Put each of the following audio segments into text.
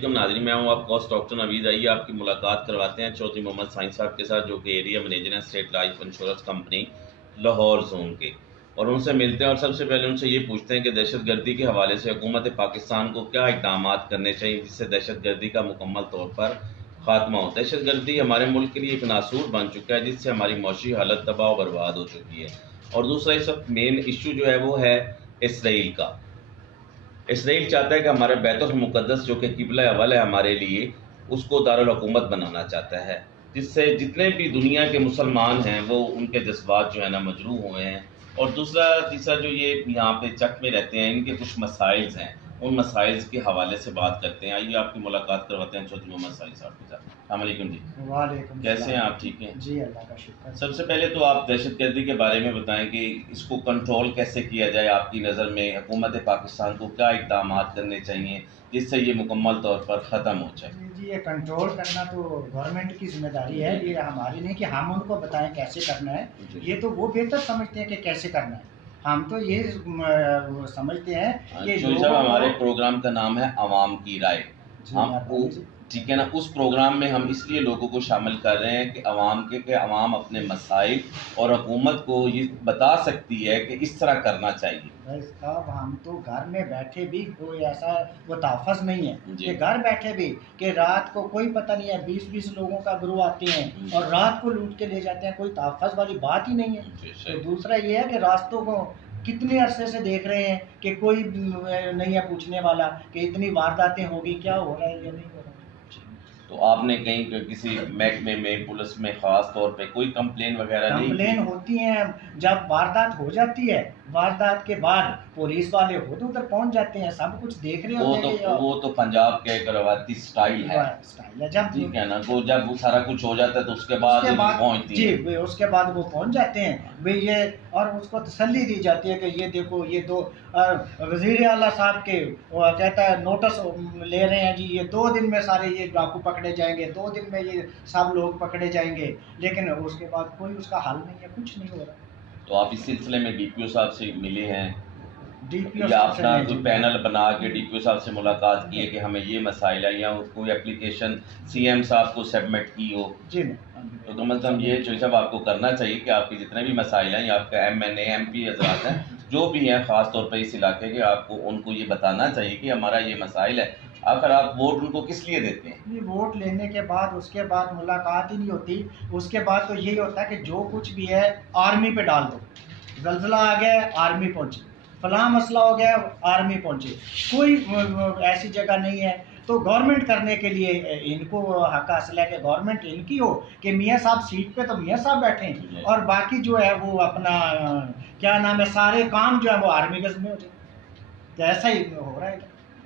علیکم ناظرین، میں ہوں آپ کا ہوسٹ ڈاکٹر نوید۔ آئیے آپ کی ملاقات کرواتے ہیں چودھری محمد سائیں صاحب کے ساتھ، جو کہ ایریا مینیجر ہیں state life insurance company Lahore zone کے، اور ان سے ملتے ہیں اور سب سے پہلے ان سے یہ پوچھتے ہیں کہ دہشت گردی کے حوالے سے حکومت پاکستان کو کیا اقدامات کرنے چاہیے جس سے دہشت گردی کا مکمل طور پر خاتمہ ہو۔ دہشت گردی ہمارے ملک کے لیے ایک ناسور بن چکا ہے جس سے ہماری معاشی حالت تباہ و برباد ہو چکی ہے، اور دوسرا اس وقت مین ایشو جو ہے وہ ہے اسرائیل کا۔ اسرائیل چاہتا ہے کہ ہمارے بیت المقدس جو کہ قبلہ اول ہے ہمارے لیے، اس کو دارالحکومت بنانا چاہتا ہے، جس سے جتنے بھی دنیا کے مسلمان ہیں وہ ان کے جذبات جو ہے نا مجروح ہوئے ہیں۔ اور دوسرا تیسرا جو یہ یہاں پہ چک میں رہتے ہیں، ان کے کچھ مسائل ہیں، ان مسائل کے حوالے سے بات کرتے ہیں۔ آئیے آپ کی ملاقات کرواتے ہیں چودھری محمد سائیں صاحب کے ساتھ۔ السلام علیکم جی۔ وعلیکم کیسے ہیں آپ؟ ٹھیک ہیں جی، اللہ کا شکر۔ سب سے پہلے تو آپ دہشت گردی کے بارے میں بتائیں کہ اس کو کنٹرول کیسے کیا جائے۔ آپ کی نظر میں حکومت پاکستان کو کیا اقدامات کرنے چاہیے جس سے یہ مکمل طور پر ختم ہو جائے؟ جی، یہ کنٹرول کرنا تو گورنمنٹ کی ذمہ داری ہے، یہ ہماری نہیں کہ ہم ان کو بتائیں کیسے کرنا ہے۔ یہ تو وہ بہتر سمجھتے ہیں کہ کیسے کرنا ہے، ہم تو یہ سمجھتے ہیں کہ ہمارے پروگرام کا نام ہے عوام کی رائے۔ ٹھیک ہے نا، اس پروگرام میں ہم اس لیے لوگوں کو شامل کر رہے ہیں کہ عوام اپنے مسائل اور حکومت کو یہ بتا سکتی ہے کہ اس طرح کرنا چاہیے۔ بھائی صاحب، ہم تو گھر میں بیٹھے بھی کوئی ایسا وہ تحفظ نہیں ہے جی۔ کہ گھر بیٹھے بھی کہ رات کو کوئی پتہ نہیں ہے 20 لوگوں کا گروہ آتے ہیں اور رات کو لوٹ کے لے جاتے ہیں، کوئی تحفظ والی بات ہی نہیں ہے۔ تو دوسرا یہ ہے کہ راستوں کو کتنے عرصے سے دیکھ رہے ہیں کہ کوئی نہیں ہے پوچھنے والا کہ اتنی وارداتیں ہوگی، کیا ہو رہا ہے یا نہیں ہو رہا ہے۔ تو آپ نے کہیں کسی محکمے میں پولیس میں خاص طور پہ کوئی کمپلین وغیرہ نہیں؟ کمپلین ہوتی ہیں جب واردات ہو جاتی ہے، واردات کے بعد پولیس والے خود ادھر پہنچ جاتے ہیں، سب کچھ دیکھ رہے ہوتے ہیں۔ وہ تو پنجاب کے ایک روایتی سٹائل ہے، ٹھیک ہے نا، جب وہ سارا کچھ ہو جاتا ہے تو اس کے بعد پہنچتی ہیں۔ جی، اس کے بعد وہ پہنچ جاتے ہیں بھئی یہ، اور اس کو تسلی دی جاتی ہے کہ یہ دیکھو یہ دو وزیر اعلیٰ صاحب کے وہ کہتا ہے نوٹس لے رہے ہیں جی، یہ 2 دن میں سارے یہ ڈاکو پکڑے جائیں گے، 2 دن میں یہ سب لوگ پکڑے جائیں گے، لیکن اس کے بعد کوئی اس کا حل نہیں ہے، کچھ نہیں ہو رہا۔ تو آپ اس سلسلے میں ڈی پی او صاحب سے ملے ہیں DPO یا اپنا کوئی پینل بنا کے ڈی پی او صاحب سے ملاقات کی ہے کہ ہمیں یہ مسائل ہے، یا کوئی اپلیکیشن سی ایم صاحب کو سبمٹ کی ہو؟ جی، تو مطلب یہ جو صاحب آپ کو کرنا چاہیے کہ آپ کے جتنے بھی مسائل ہیں، یا آپ کا MNA MP حضرات ہیں جو بھی ہیں خاص طور پہ اس علاقے کے، آپ کو ان کو یہ بتانا چاہیے کہ ہمارا یہ مسائل ہے۔ آخر آپ ووٹ ان کو کس لیے دیتے ہیں؟ یہ ووٹ لینے کے بعد اس کے بعد ملاقات ہی نہیں ہوتی، اس کے بعد تو یہی ہوتا ہے کہ جو کچھ بھی ہے آرمی پہ ڈال دو، زلزلہ آ گیا آرمی پہنچے، فلاں مسئلہ ہو گیا آرمی پہنچے، کوئی ایسی جگہ نہیں ہے۔ تو گورنمنٹ کرنے کے لیے ان کو حق حاصل ہے کہ گورنمنٹ ان کی ہو کہ میاں صاحب سیٹ پہ تو میاں صاحب بیٹھیں، اور باقی جو ہے وہ اپنا کیا نام ہے سارے کام جو ہے وہ آرمی کے ذمہ ہو جائے۔ تو ایسا ہی ہو رہا ہے،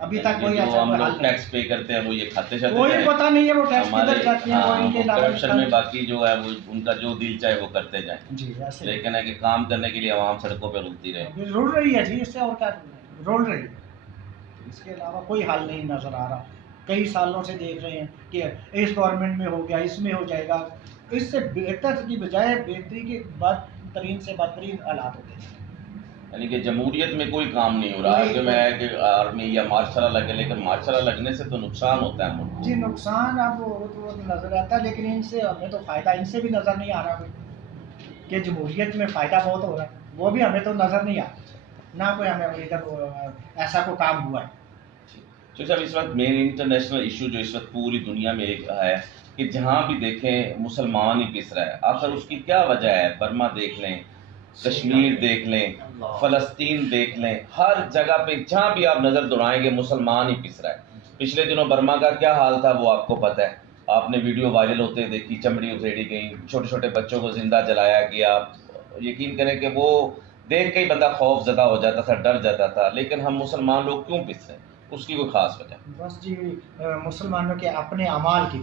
ابھی تک کوئی ایسا ہم لوگ ٹیکس پے کرتے ہیں وہ یہ کھاتے شاتے کوئی پتہ نہیں ہے وہ ٹیکس کدھر جاتی ہیں، وہ ان کے علاوہ کرپشن میں باقی جو ہے وہ ان کا جو دل چاہے وہ کرتے جائیں۔ جی، ایسے لیکن ہے کہ کام کرنے کے لیے عوام سڑکوں پہ رکتی رہے، رول رہی ہے جی، اس سے اور کیا رول رہی ہے، اس کے علاوہ کوئی حل نہیں نظر آ رہا۔ کئی سالوں سے دیکھ رہے ہیں کہ اس گورنمنٹ میں ہو گیا، اس میں ہو جائے گا، اس سے بہتر کی بجائے بہتری کے بدترین سے بدترین حالات ہوتے ہیں۔ یعنی کہ جمہوریت میں کوئی کام نہیں ہو رہا کہ میں کہ آرمی یا مارشل لگے، لیکن مارشل لگنے سے تو نقصان ہوتا ہے ملک۔ جی، نقصان اب وہ تو نظر آتا ہے، لیکن ان سے ہمیں تو فائدہ ان سے بھی نظر نہیں آ رہا کوئی کہ جمہوریت میں فائدہ بہت ہو رہا ہے، وہ بھی ہمیں تو نظر نہیں آ رہا، نہ کوئی ہمیں ادھر ایسا کوئی کام ہوا ہے۔ تو صاحب اس وقت مین انٹرنیشنل ایشو جو اس وقت پوری دنیا میں ایک ہے کہ جہاں بھی دیکھیں مسلمان ہی پس رہا ہے۔ آخر اس کی کیا وجہ ہے؟ برما دیکھ لیں، کشمیر دیکھ لیں، فلسطین دیکھ لیں، ہر جگہ پہ جہاں بھی آپ نظر دوڑائیں گے مسلمان ہی پس رہا ہے۔ پچھلے دنوں برما کا کیا حال تھا وہ آپ کو پتہ ہے، آپ نے ویڈیو وائرل ہوتے دیکھی، چمڑی ادھیڑی گئی، چھوٹے چھوٹے بچوں کو زندہ جلایا گیا۔ یقین کریں کہ وہ دیکھ کے ہی بندہ خوف زدہ ہو جاتا تھا، ڈر جاتا تھا۔ لیکن ہم مسلمان لوگ کیوں پس رہے ہیں؟ اس کی کوئی خاص وجہ؟ بس جی، مسلمانوں کے اپنے اعمال کی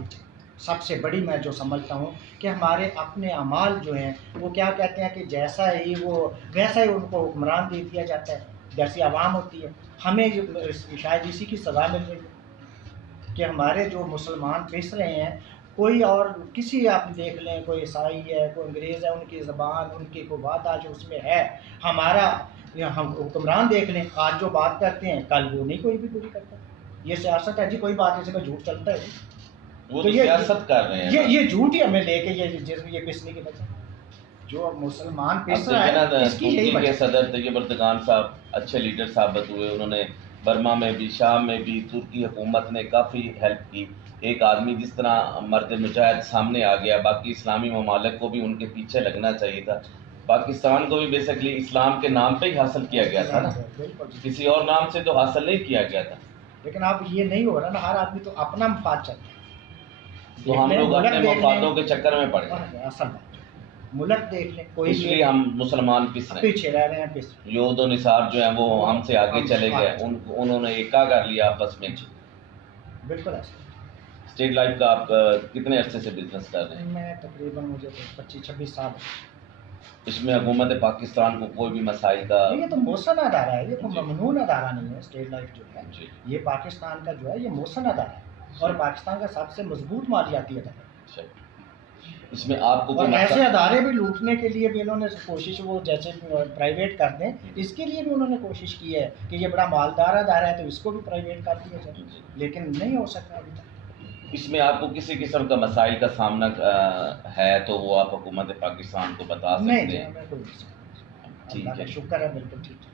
سب سے بڑی میں جو سمجھتا ہوں کہ ہمارے اپنے اعمال جو ہیں وہ کیا کہتے ہیں کہ جیسا ہی وہ ویسا ہی ان کو حکمران دے دیا جاتا ہے، جیسی عوام ہوتی ہے۔ ہمیں شاید اسی کی سزا مل رہی ہے کہ ہمارے جو مسلمان پس رہے ہیں، کوئی اور کسی آپ دیکھ لیں، کوئی عیسائی ہے، کوئی انگریز ہے، ان کی زبان، ان کی کوئی وعدہ جو اس میں ہے، ہمارا ہم حکمران دیکھ لیں، آج جو بات کرتے ہیں کل وہ نہیں کوئی بھی پوری کرتا۔ یہ سیاست ہے جی، کوئی بات نہیں، اس میں جھوٹ چلتا ہے. وہ تو تو یہ سیاست کر رہے ہیں. یہ جھوٹ ہی ہمیں لے کے یہ پسنے کی وجہ، جو مسلمان اب پس رہا ہے اس کی یہی ترکی کے وجہ. صدر طیب اردگان صاحب اچھے لیڈر ثابت ہوئے. انہوں نے برما میں بھی، شام میں بھی ترکی حکومت نے کافی ہیلپ کی. ایک آدمی جس طرح مرد مجاہد سامنے آ گیا، باقی اسلامی ممالک کو بھی ان کے پیچھے لگنا چاہیے تھا. پاکستان کو بھی بیسکلی اسلام کے نام پہ ہی حاصل کیا گیا تھا نا، کسی اور نام سے تو حاصل نہیں کیا گیا تھا. لیکن اب یہ نہیں ہو رہا نا، ہر آدمی تو اپنا مفاد چاہتا ہے. تو ہم لوگ اپنے مفادوں کے چکر میں پڑ گئے. اصل بات ملک دیکھ لیں، کوئی اس لیے ہم مسلمان پس رہے ہیں، پیچھے رہ رہے ہیں. یود و نثار جو ہیں وہ ہم سے آگے چلے گئے. انہوں نے ایکا کر لیا آپس میں. بالکل ایسا. اسٹیٹ لائف کا آپ کتنے عرصے سے بزنس کر رہے ہیں؟ میں تقریباً مجھے 25-26 سال. اس میں حکومت پاکستان کو کوئی بھی مسائل کا؟ یہ تو موسن ادارہ ہے، یہ تو ممنون ادارہ نہیں ہے. اسٹیٹ لائف جو ہے یہ پاکستان کا جو ہے یہ موسن ادارہ ہے اور پاکستان کا سب سے مضبوط مالیاتی ادارہ ہے. اس میں آپ کو اور ایسے ادارے بھی لوٹنے کے لیے بھی انہوں نے کوشش، وہ جیسے پرائیویٹ کر دیں اس کے لیے بھی انہوں نے کوشش کی ہے کہ یہ بڑا مالدار ادارہ ہے تو اس کو بھی پرائیویٹ کر دیا جائے، لیکن نہیں ہو سکتا ابھی تک. اس میں آپ کو کسی قسم کا مسائل کا سامنا ہے تو وہ آپ حکومت پاکستان کو بتا سکتے ہیں؟ ٹھیک ہے، شکر ہے، بالکل ٹھیک ہے.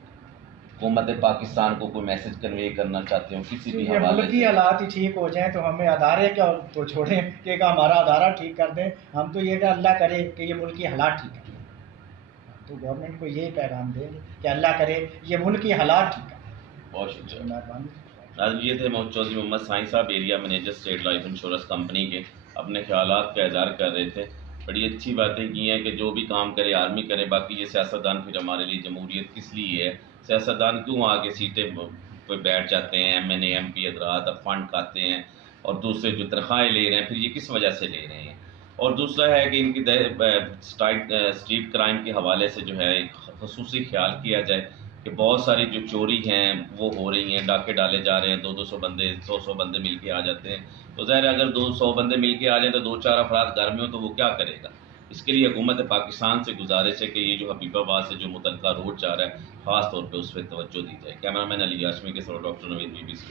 حکومت پاکستان کو کوئی میسج کنوے کرنا چاہتے ہوں کسی بھی حوالے سے؟ ملکی حالات ہی ٹھیک ہو جائیں تو ہمیں ادارے کیا تو چھوڑیں کہ ہمارا ادارہ ٹھیک کر دیں. ہم تو یہ کہ اللہ کرے کہ یہ ملکی حالات ٹھیک کریں، تو گورنمنٹ کو یہی پیغام دیں گے کہ اللہ کرے یہ ملکی حالات ٹھیک کریں. بہت شکریہ. مہربانی. آج یہ تھے چودھری محمد سائیں صاحب، area manager state life insurance company کے. اپنے خیالات کا اظہار کر رہے تھے. بڑی اچھی باتیں کی ہیں کہ جو بھی کام کرے آرمی کرے. باقی یہ سیاستدان پھر ہمارے لیے جمہوریت کس لیے ہے؟ سیاستدان کیوں آگے سیٹیں پہ بیٹھ جاتے ہیں؟ M N A M P حضرات اب فنڈ کھاتے ہیں اور دوسرے جو تنخواہیں لے رہے ہیں پھر یہ کس وجہ سے لے رہے ہیں؟ اور دوسرا ہے کہ ان کی اسٹریٹ کرائم کے حوالے سے جو ہے خصوصی خیال کیا جائے کہ بہت ساری جو چوری ہیں وہ ہو رہی ہیں، ڈاکے ڈالے جا رہے ہیں. 200 بندے 100 بندے مل کے آ جاتے ہیں. تو ظاہر ہے اگر 200 بندے مل کے آ جائیں تو 2-4 افراد گھر میں ہوں تو وہ کیا کرے گا؟ اس کے لیے حکومت پاکستان سے گزارش ہے کہ یہ جو حبیب آباد سے جو متعلقہ روڈ جا رہا ہے خاص طور پہ اس پہ توجہ دی جائے. کیمرہ مین علی ہاشمی کے ساتھ ڈاکٹر نوید، BBC.